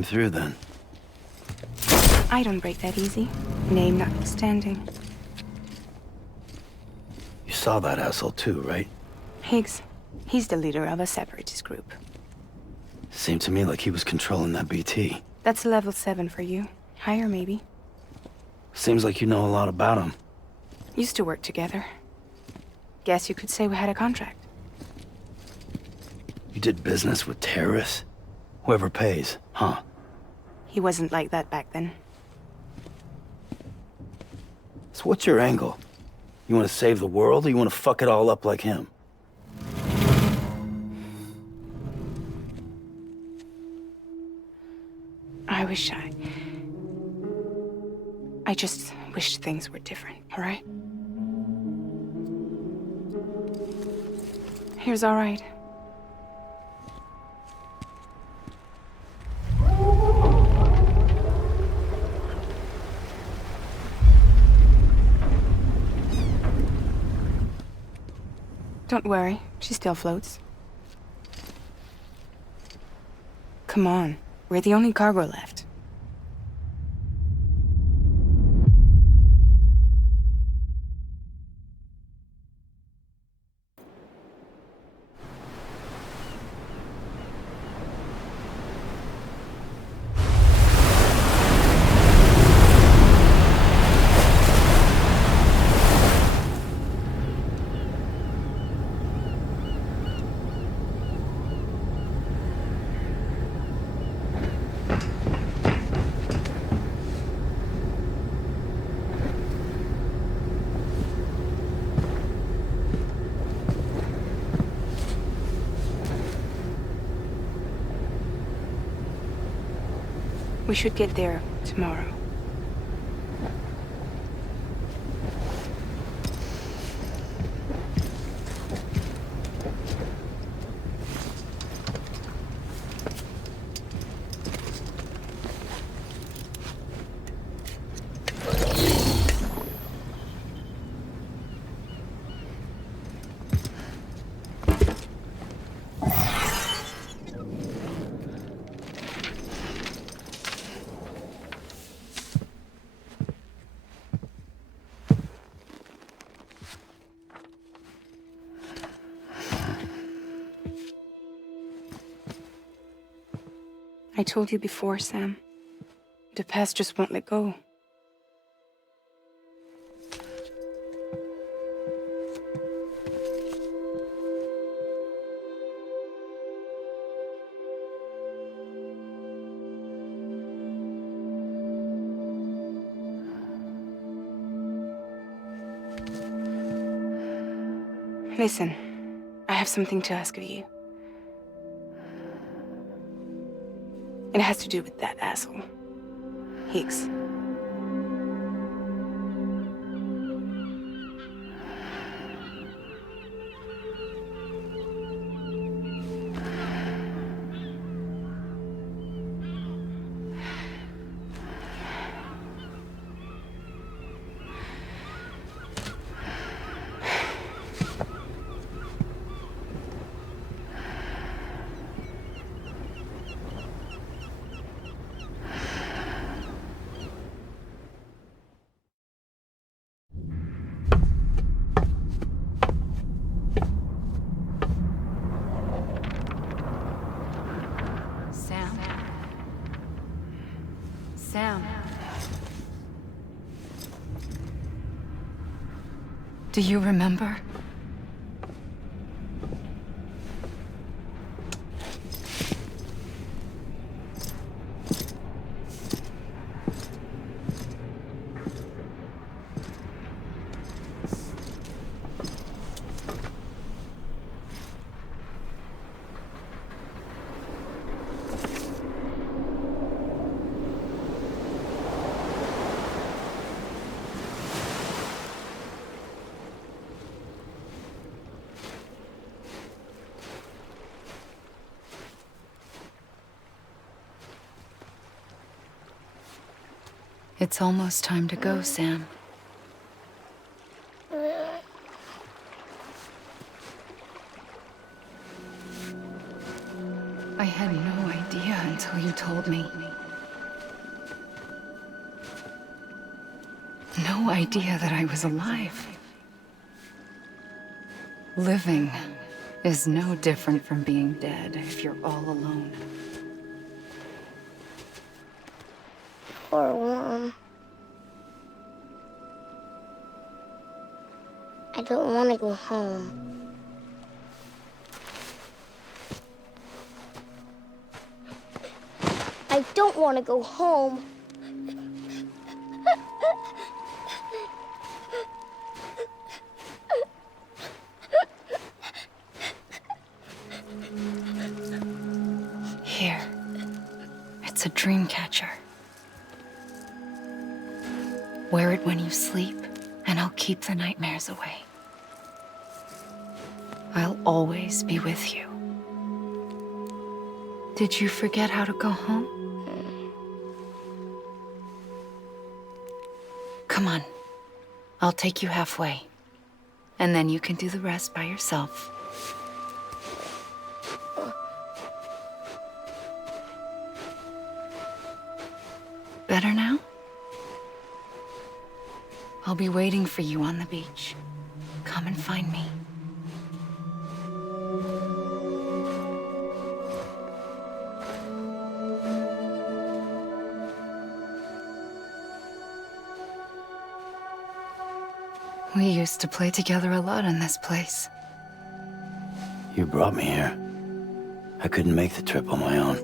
came through then. I don't break that easy. Name notwithstanding. You saw that asshole too, right? Higgs. He's the leader of a separatist group. Seemed to me like he was controlling that BT. That's level 7 for you. Higher, maybe. Seems like you know a lot about him. Used to work together. Guess you could say we had a contract. You did business with terrorists? Whoever pays, huh? He wasn't like that back then. So what's your angle? You want to save the world, or you want to fuck it all up like him? I just wish things were different, all right? Here's all right. Don't worry, she still floats. Come on, we're the only cargo left. We should get there tomorrow. I told you before, Sam. The past just won't let go. Listen, I have something to ask of you. It has to do with that asshole, Higgs. Sam. Do you remember? It's almost time to go, Sam. I had no idea until you told me. No idea that I was alive. Living is no different from being dead if you're all alone. Poor worm. I don't want to go home. I don't want to go home. Here. It's a dream catcher. Wear it when you sleep, and I'll keep the nightmares away. I'll always be with you. Did you forget how to go home? Come on. I'll take you halfway. And then you can do the rest by yourself. Better now? I'll be waiting for you on the beach. Come and find me. We used to play together a lot in this place. You brought me here. I couldn't make the trip on my own.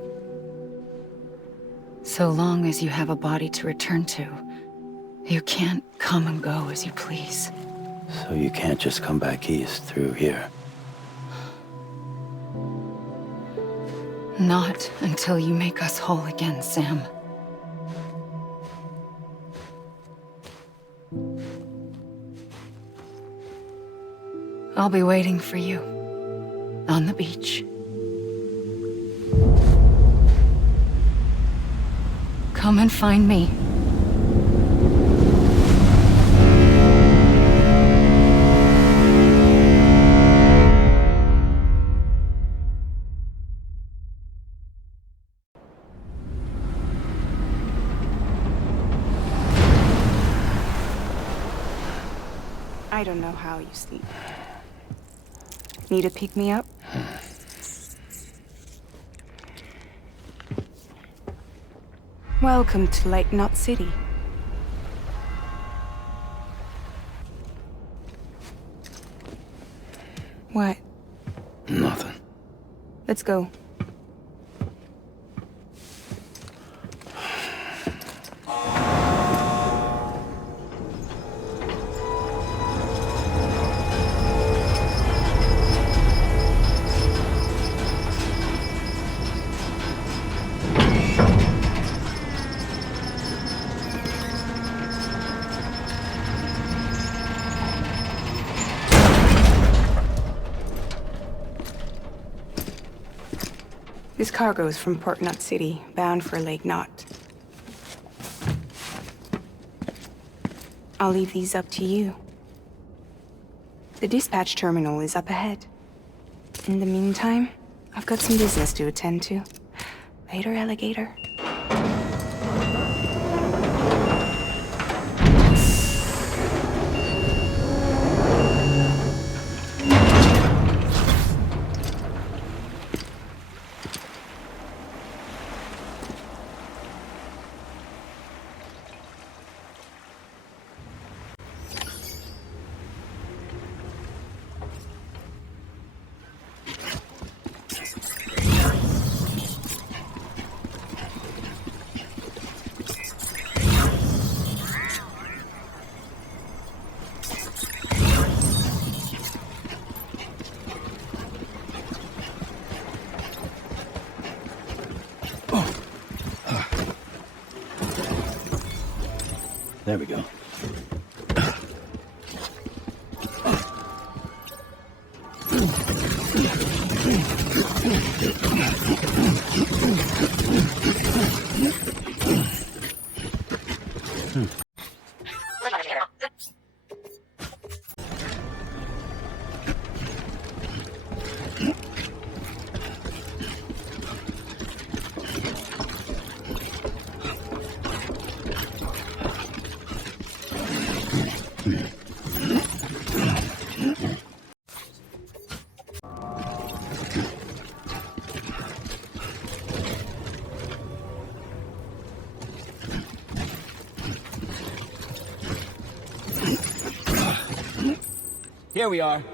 So long as you have a body to return to, you can't come and go as you please. So you can't just come back east through here? Not until you make us whole again, Sam. I'll be waiting for you on the beach. Come and find me. I don't know how you sleep. Need to pick me up? Welcome to Lake Knot City. What? Nothing. Let's go. This cargo is from Port Knot City, bound for Lake Knot. I'll leave these up to you. The dispatch terminal is up ahead. In the meantime, I've got some business to attend to. Later, alligator. There we go. Here we are.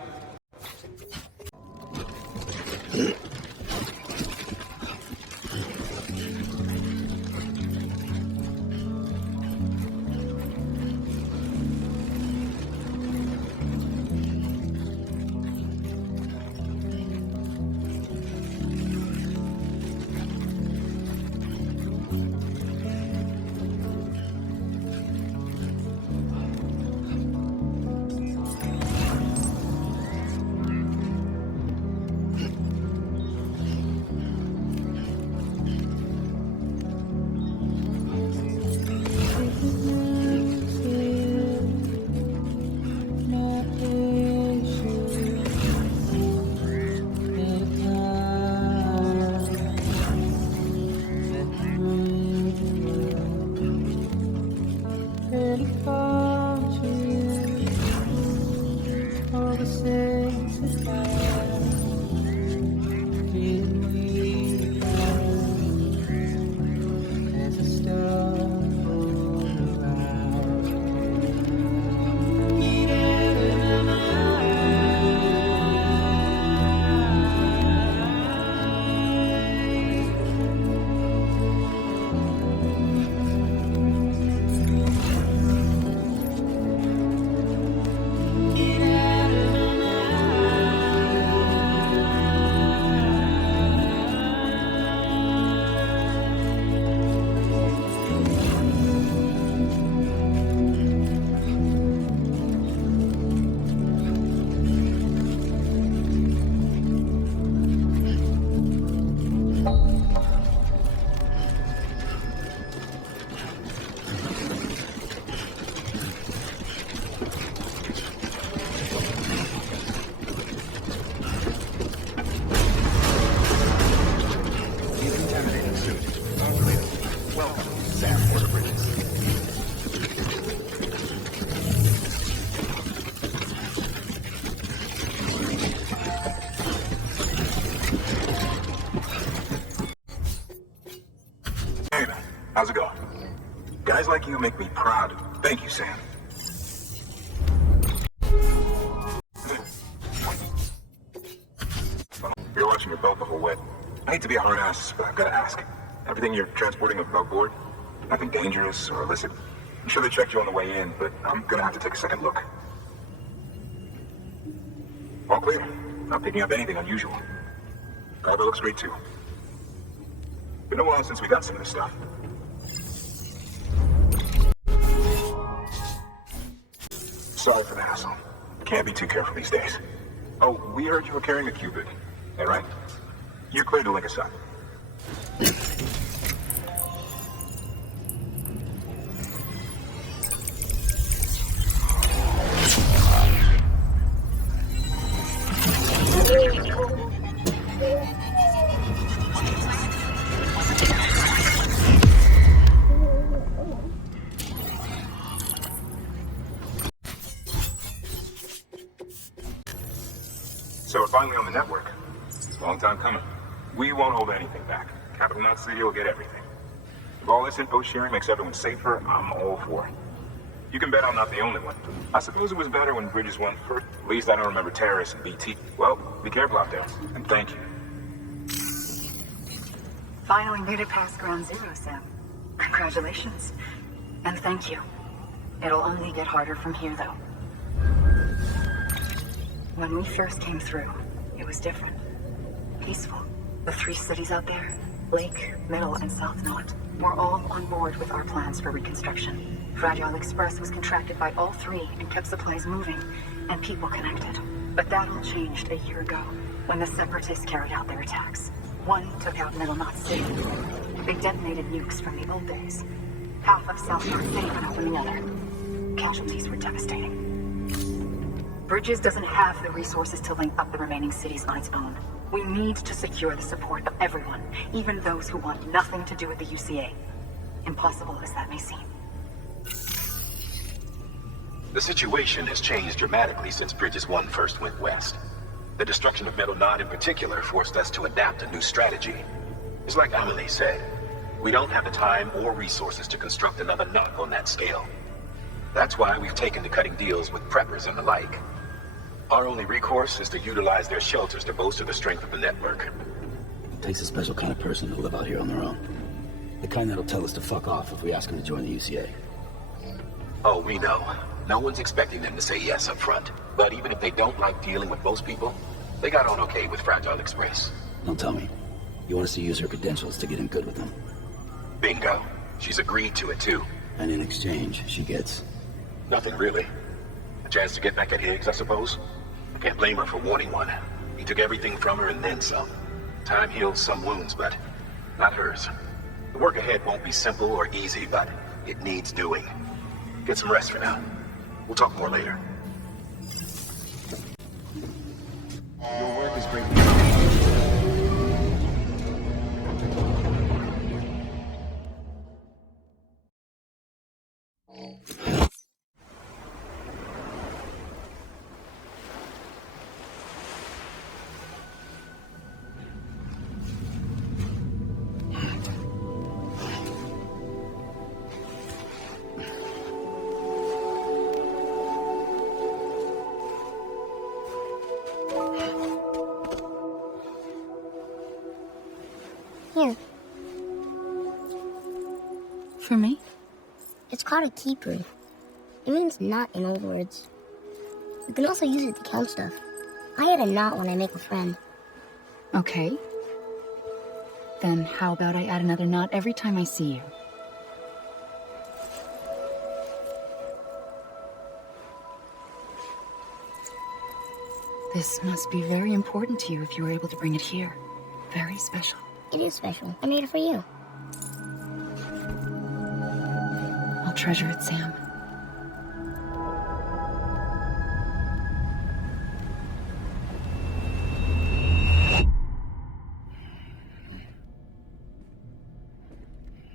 How's it going? Guys like you make me proud. Thank you, Sam. You're watching your boat before wet. I hate to be a hard ass, but I've got to ask. Everything you're transporting above board? Nothing dangerous or illicit? I'm sure they checked you on the way in, but I'm gonna have to take a second look. All clear. Not picking up anything unusual. Cargo looks great too. Been a while since we got some of this stuff. Sorry for the hassle. Can't be too careful these days. Oh, we heard you were carrying a Cupid. That right? You're clear to link us up. So we're finally on the network. It's a long time coming. We won't hold anything back. Capital Knot City will get everything. If all this info sharing makes everyone safer, I'm all for it. You can bet I'm not the only one. I suppose it was better when Bridges won first. At least I don't remember terrorists and BT. Well, be careful out there, and thank you. Finally made it past Ground Zero, Sam. Congratulations. And thank you. It'll only get harder from here, though. When we first came through, it was different. Peaceful. The 3 cities out there, Lake, Middle, and South Knot, were all on board with our plans for reconstruction. Fragile Express was contracted by all 3 and kept supplies moving and people connected. But that all changed a year ago when the Separatists carried out their attacks. One took out Middle Knot City. They detonated nukes from the old days. Half of South Knot City went up in the other. Casualties were devastating. Bridges doesn't have the resources to link up the remaining cities on its own. We need to secure the support of everyone, even those who want nothing to do with the UCA. Impossible as that may seem. The situation has changed dramatically since Bridges 1 first went west. The destruction of Middle Knot in particular forced us to adapt a new strategy. It's like Amelie said, we don't have the time or resources to construct another knot on that scale. That's why we've taken to cutting deals with preppers and the like. Our only recourse is to utilize their shelters to bolster the strength of the network. Takes a special kind of person to live out here on their own. The kind that'll tell us to fuck off if we ask them to join the UCA. Oh, we know. No one's expecting them to say yes up front. But even if they don't like dealing with most people, they got on okay with Fragile Express. Don't tell me. You want us to use her credentials to get in good with them. Bingo. She's agreed to it, too. And in exchange, she gets... Nothing really. A chance to get back at Higgs, I suppose. Can't blame her for wanting one. He took everything from her and then some. Time heals some wounds, but not hers. The work ahead won't be simple or easy, but it needs doing. Get some rest for now. We'll talk more later. Your work is greatly Here. For me? It's called a keeper. It means knot in old words. You can also use it to count stuff. I add a knot when I make a friend. Okay. Then how about I add another knot every time I see you? This must be very important to you if you were able to bring it here. Very special. It is special. I made it for you. I'll treasure it, Sam.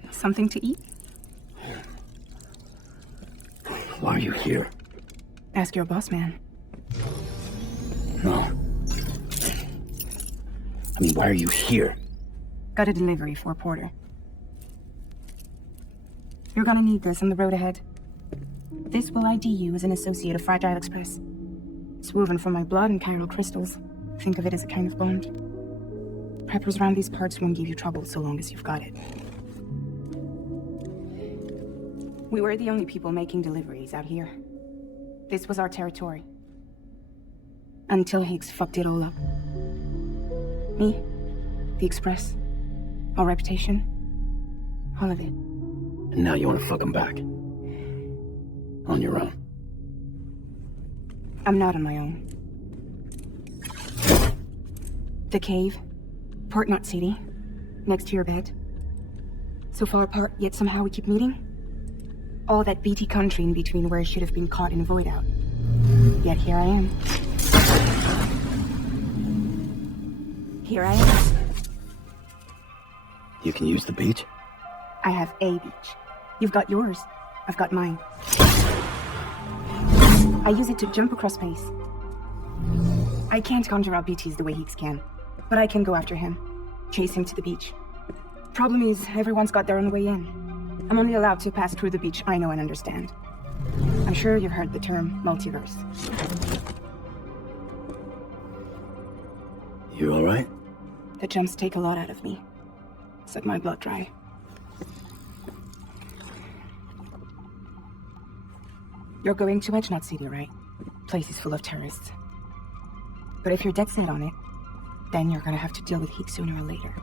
Something to eat? Why are you here? Ask your boss man. No. I mean, why are you here? Got a delivery for a porter. You're gonna need this on the road ahead. This will ID you as an associate of Fragile Express. It's woven from my blood and chiral crystals. Think of it as a kind of bond. Preppers around these parts won't give you trouble so long as you've got it. We were the only people making deliveries out here. This was our territory. Until Higgs fucked it all up. Me, the Express, our reputation, all of it. And now you want to fuck him back. On your own. I'm not on my own. The cave, Port Knot City, next to your bed. So far apart, yet somehow we keep meeting. All that BT country in between where I should have been caught in a void out. Yet here I am. Here I am. You can use the beach? I have a beach. You've got yours. I've got mine. I use it to jump across space. I can't conjure out BTs the way Higgs can, but I can go after him, chase him to the beach. Problem is, everyone's got their own way in. I'm only allowed to pass through the beach I know and understand. I'm sure you've heard the term multiverse. You alright? The jumps take a lot out of me. Set my blood dry. You're going to Knot City, right? Place is full of terrorists. But if you're dead set on it, then you're gonna have to deal with Higgs sooner or later.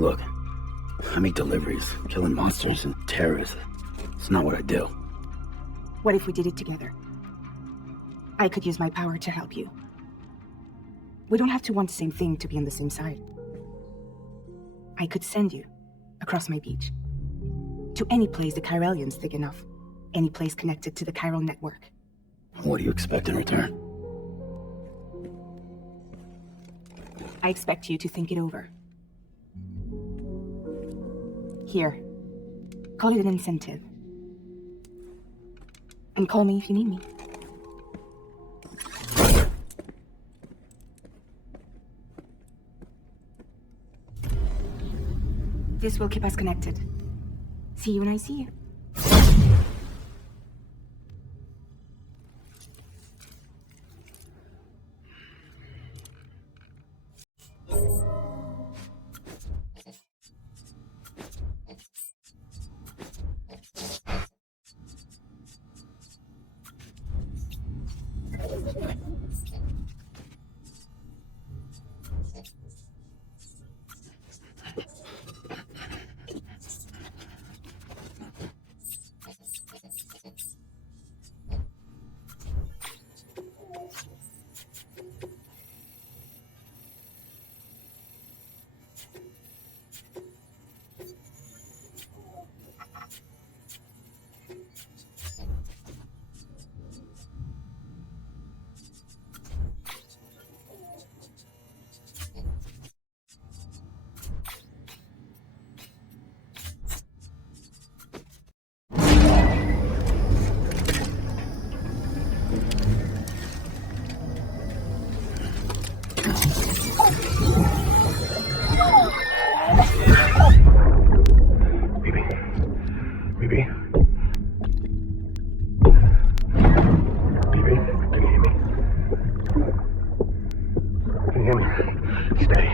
Look, I make deliveries, killing monsters and terrorists. It's not what I do. What if we did it together? I could use my power to help you. We don't have to want the same thing to be on the same side. I could send you across my beach. To any place the Chiralian's thick enough. Any place connected to the chiral network. What do you expect in return? I expect you to think it over. Here. Call it an incentive. And call me if you need me. This will keep us connected. See you when I see you. BB? BB, can you hear me? Can you hear me? Stay.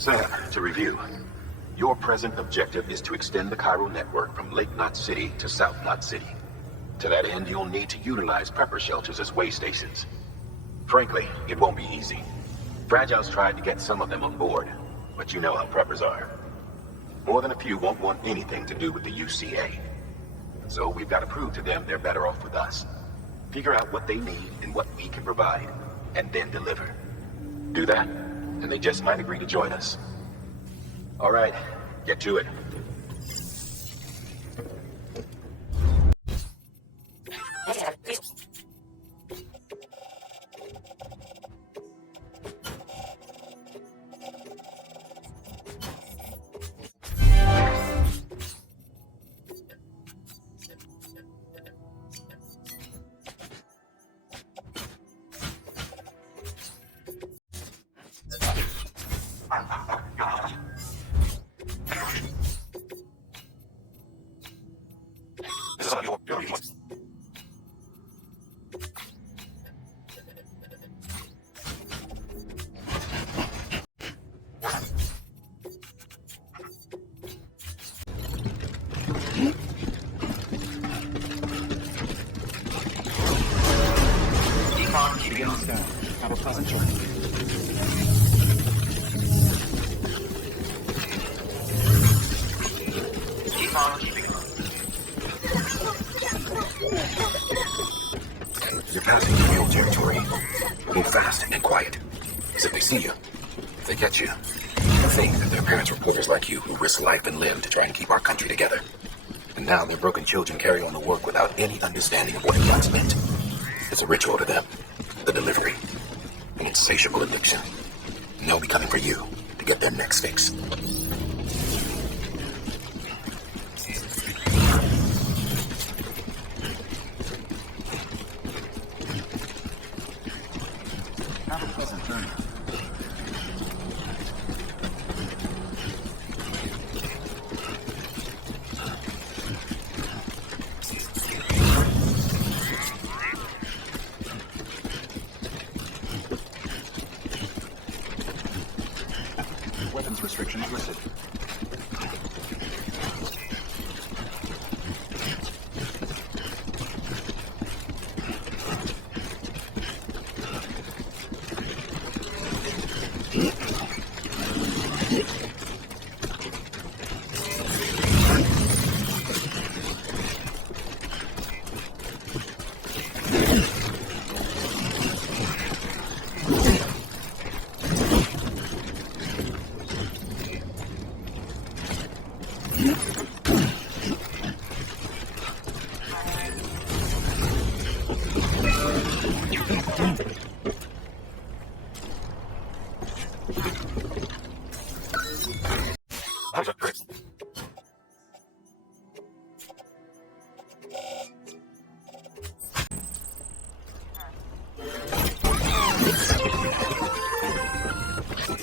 Sam, to review. Your present objective is to extend the Cairo network from Lake Knot City to South Knot City. To that end, you'll need to utilize prepper shelters as way stations. Frankly, it won't be easy. Fragile's tried to get some of them on board, but you know how preppers are. More than a few won't want anything to do with the UCA. So we've got to prove to them they're better off with us. Figure out what they need and what we can provide, and then deliver. Do that, and they just might agree to join us. All right, get to it. Have a pleasant journey. Keep on keeping on. You're passing real territory. Move fast and quiet. As if they see you. If they get you, think that their parents were reporters like you who risked life and limb to try and keep our country together. And now their broken children carry on the work without any understanding of what it once meant. It's a ritual to them. The delivery. An insatiable addiction. And they'll be coming for you to get their next fix. Have a pleasant journey. Weapons restrictions listed.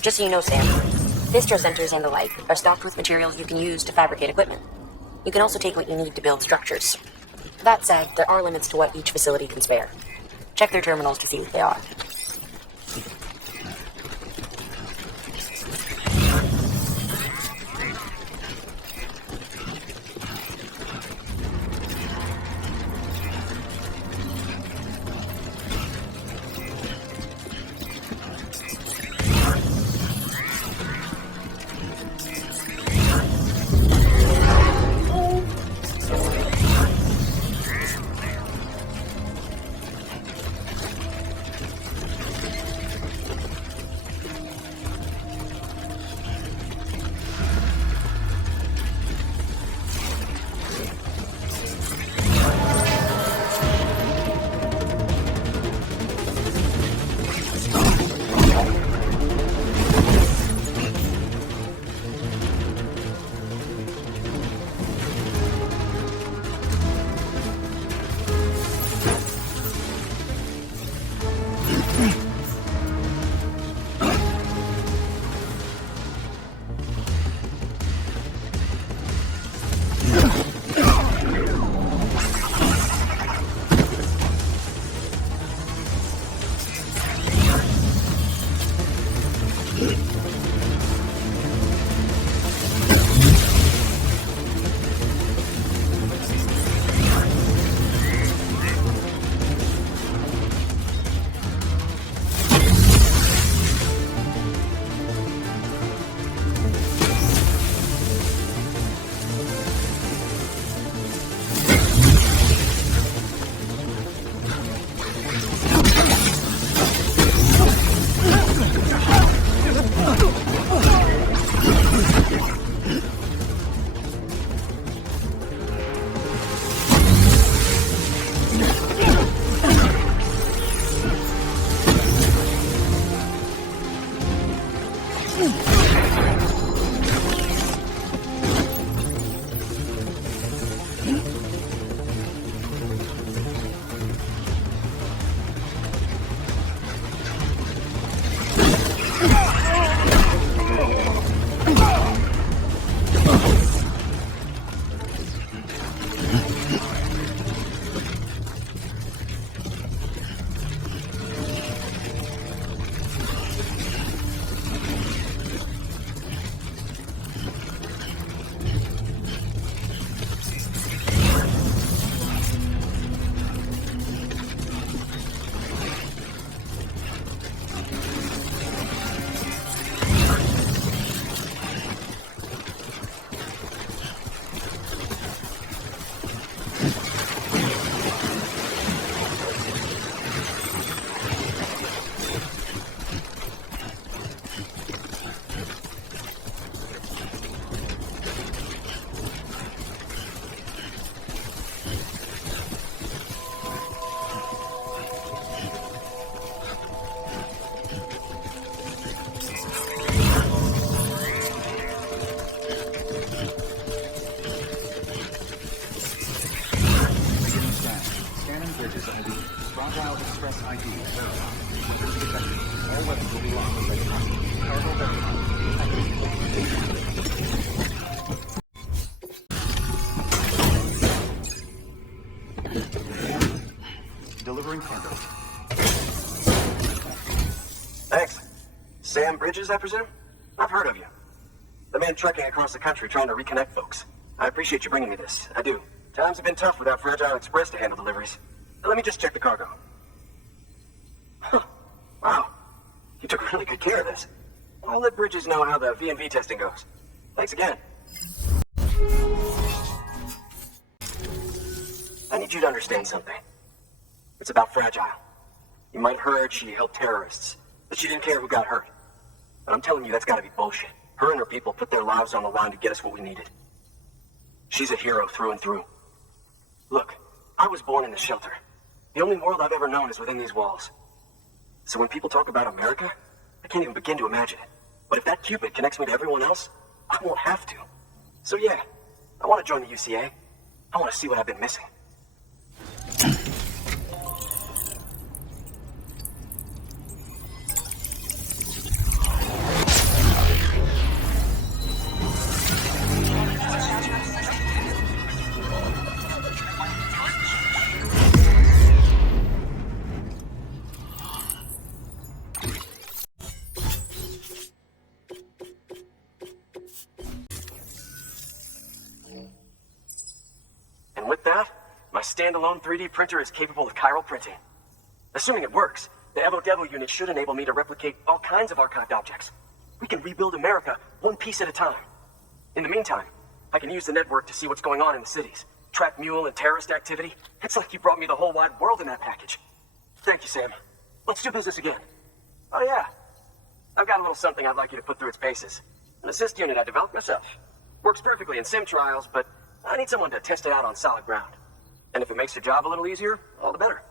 Just so you know, Sam, distro centers and the like are stocked with materials you can use to fabricate equipment. You can also take what you need to build structures. That said, there are limits to what each facility can spare. Check their terminals to see what they are. bridges ID. Fragile Express ID. All weapons will be locked and ready. Cargo ready. Delivering cargo. Thanks. Sam Bridges, I presume? I've heard of you. The man trekking across the country trying to reconnect folks. I appreciate you bringing me this. I do. Times have been tough without Fragile Express to handle deliveries. Let me just check the cargo. Huh. Wow. You took really good care of this. I'll let Bridges know how the V&V testing goes. Thanks again. I need you to understand something. It's about Fragile. You might have heard she helped terrorists, that she didn't care who got hurt. But I'm telling you, that's gotta be bullshit. Her and her people put their lives on the line to get us what we needed. She's a hero through and through. Look, I was born in a shelter. The only world I've ever known is within these walls. So when people talk about America, I can't even begin to imagine it. But if that Cupid connects me to everyone else, I won't have to. So yeah, I want to join the UCA. I want to see what I've been missing. And with that, my standalone 3D printer is capable of chiral printing. Assuming it works, the Evo Devo unit should enable me to replicate all kinds of archived objects. We can rebuild America one piece at a time. In the meantime, I can use the network to see what's going on in the cities, track mule and terrorist activity. It's like you brought me the whole wide world in that package. Thank you, Sam. Let's do business again. Oh yeah, I've got a little something I'd like you to put through its paces. An assist unit I developed myself. Works perfectly in sim trials, but I need someone to test it out on solid ground. And if it makes the job a little easier, all the better.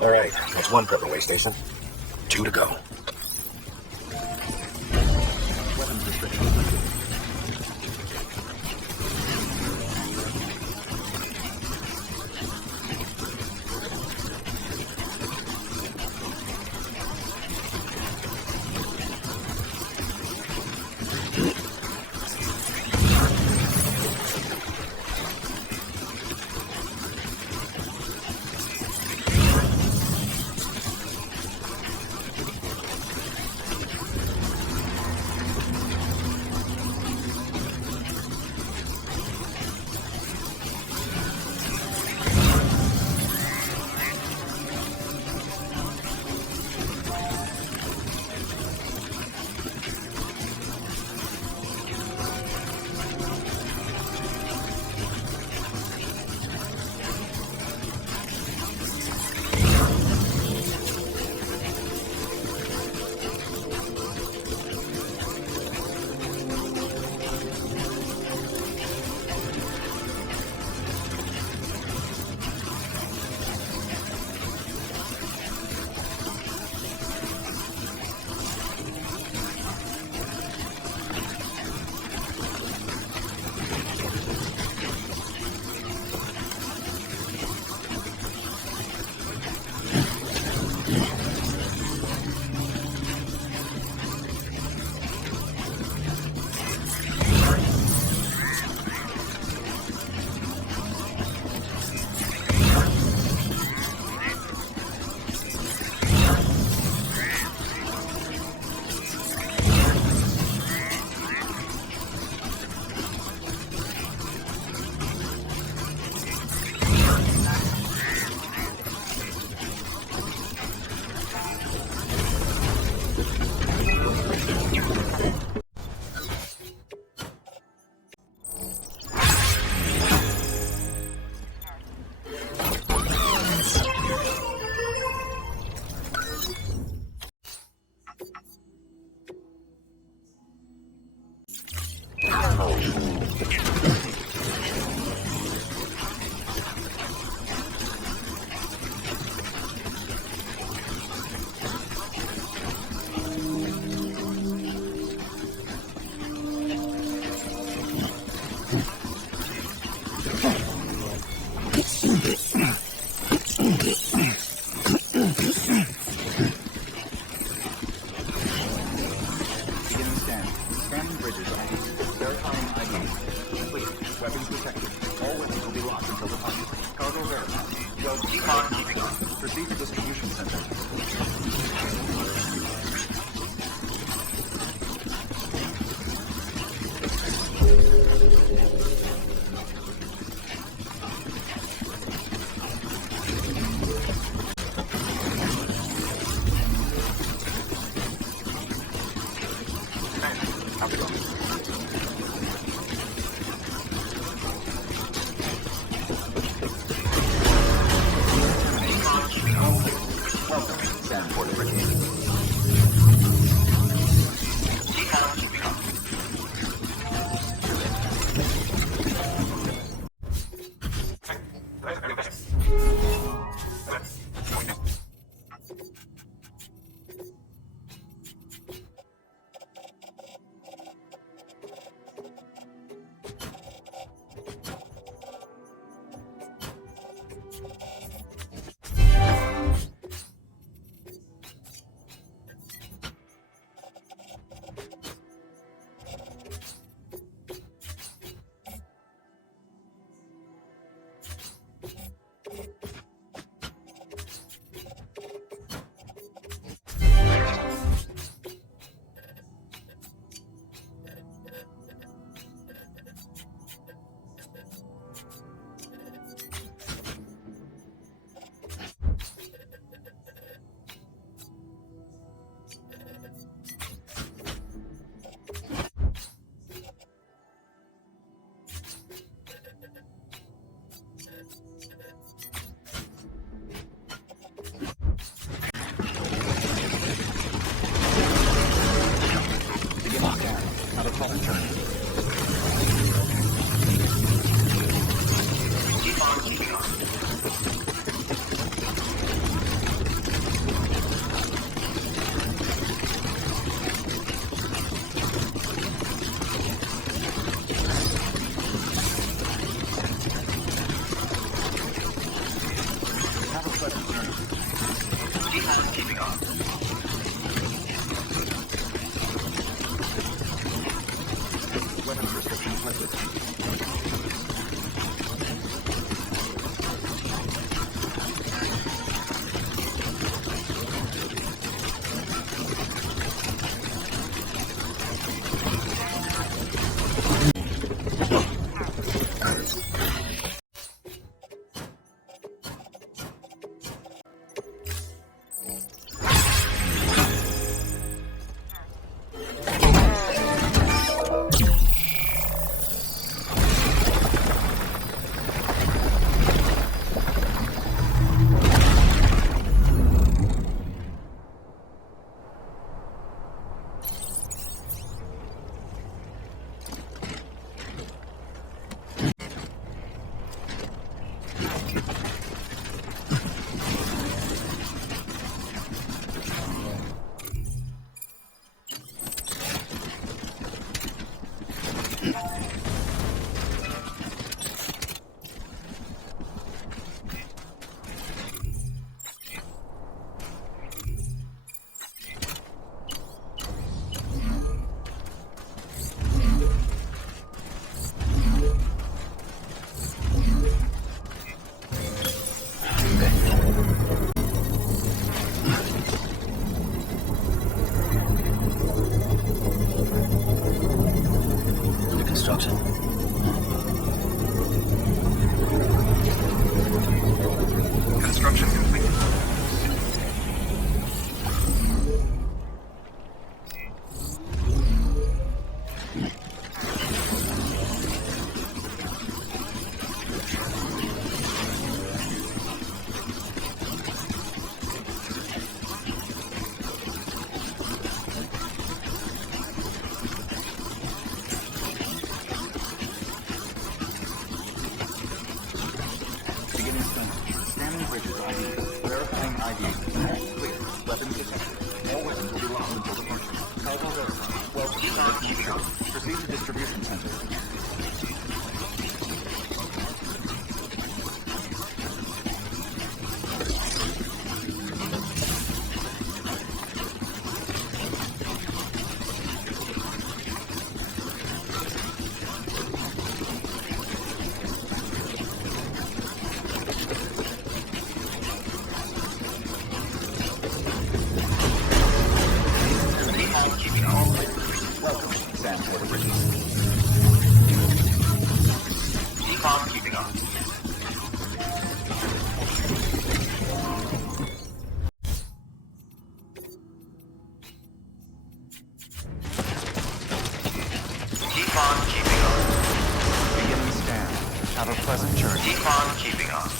All right, that's one away station. 2 to go. Weapons restriction lifted. distribution center. pleasant journey. Keep on keeping on.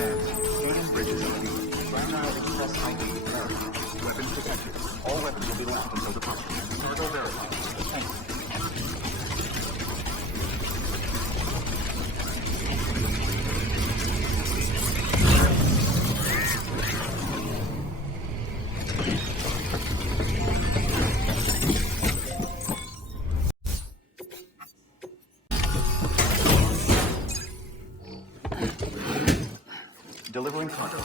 scans. Scanning bridges and fuel. Fragile Express ID verified. Weapons protected. All weapons will be left until departure. Cargo verified. Thank you. Delivering cargo.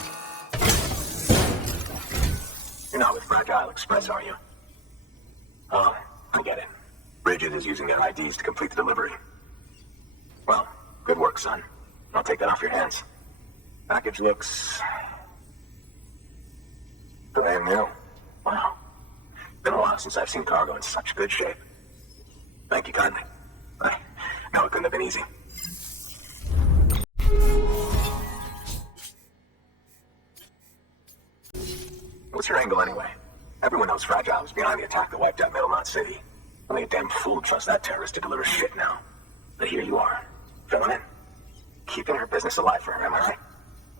You're not with Fragile Express, are you? Oh, I get it. Bridget is using their IDs to complete the delivery. Well, good work, son. I'll take that off your hands. Package looks... brand new. Wow. Been a while since I've seen cargo in such good shape. Thank you kindly. I know it couldn't have been easy. What's your angle anyway? Everyone knows Fragile was behind the attack that wiped out Middle Knot City. Only a damn fool trusts that terrorist to deliver shit now. But here you are, filling in. Keeping her business alive for her, am I right?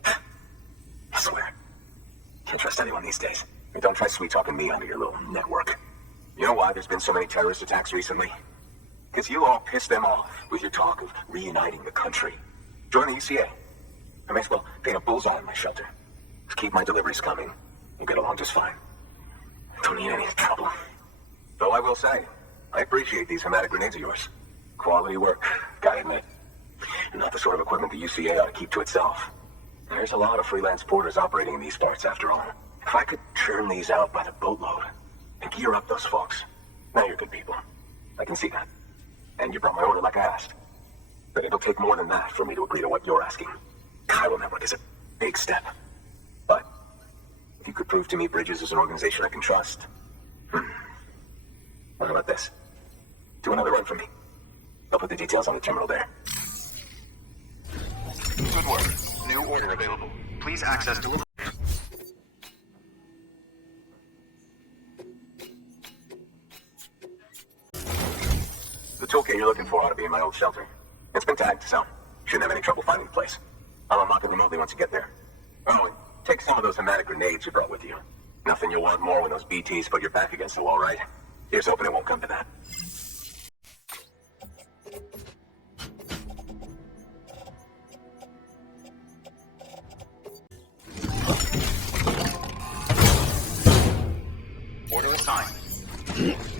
I swear. Can't trust anyone these days. And don't try sweet-talking me under your little network. You know why there's been so many terrorist attacks recently? Because you all pissed them off with your talk of reuniting the country. Join the UCA. I may as well paint a bullseye on my shelter. Just keep my deliveries coming. We'll get along just fine. Don't need any trouble. Though I will say, I appreciate these hermetic grenades of yours. Quality work, gotta admit. And not the sort of equipment the UCA ought to keep to itself. There's a lot of freelance porters operating in these parts after all. If I could churn these out by the boatload and gear up those folks. Now you're good people. I can see that. And you brought my order like I asked. But it'll take more than that for me to agree to what you're asking. Chiral Network is a big step. But if you could prove to me Bridges is an organization I can trust. What about this? Do another run for me. I'll put the details on the terminal there. Good work. New order available. Please access delivery. The toolkit you're looking for ought to be in my old shelter. It's been tagged, so shouldn't have any trouble finding the place. I'll unlock it remotely once you get there. Oh, and take some of those hermetic grenades you brought with you. Nothing you'll want more when those BTs put your back against the wall, right? Here's hoping it won't come to that. Order assigned.